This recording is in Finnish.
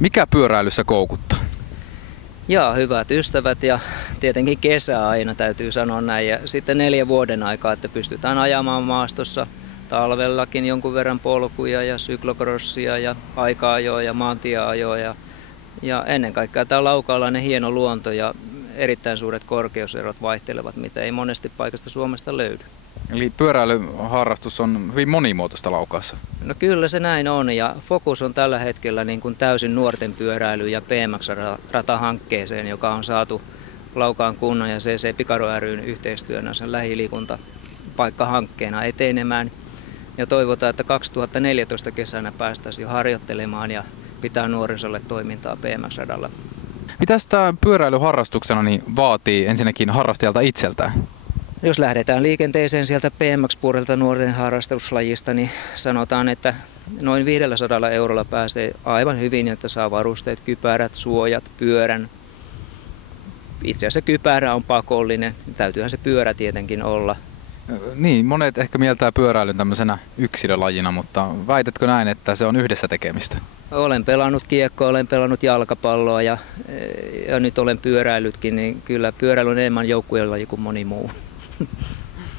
Mikä pyöräilyssä koukuttaa? Jaa, hyvät ystävät ja tietenkin kesä aina täytyy sanoa näin. Ja sitten 4 vuoden aikaa, että pystytään ajamaan maastossa talvellakin jonkun verran polkuja ja syklokrossia ja aika-ajoa ja maantieajoa. Ja ennen kaikkea tämä laukaalainen hieno luonto ja erittäin suuret korkeuserot vaihtelevat, mitä ei monesti paikasta Suomesta löydy. Eli pyöräilyharrastus on hyvin monimuotoista Laukaassa. No kyllä se näin on ja fokus on tällä hetkellä niin kuin täysin nuorten pyöräily- ja BMX-ratahankkeeseen, joka on saatu Laukaan kunnan ja CC Pikaro ry:n yhteistyönä sen lähiliikuntapaikkahankkeena etenemään. Ja toivotaan, että 2014 kesänä päästäisiin jo harjoittelemaan ja pitää nuorisolle toimintaa BMX-radalla. Mitä tämä pyöräilyharrastuksena niin vaatii ensinnäkin harrastajalta itseltään? Jos lähdetään liikenteeseen sieltä BMX-puolelta nuorten harrastuslajista, niin sanotaan, että noin 500 eurolla pääsee aivan hyvin, että saa varusteet, kypärät, suojat, pyörän. Itse asiassa kypärä on pakollinen, täytyyhän se pyörä tietenkin olla. Niin, monet ehkä mieltää pyöräilyn tämmöisenä yksilölajina, mutta väitätkö näin, että se on yhdessä tekemistä? Olen pelannut kiekkoa, olen pelannut jalkapalloa ja nyt olen pyöräillytkin, niin kyllä pyöräily on enemmän joukkuelaji kuin moni muu.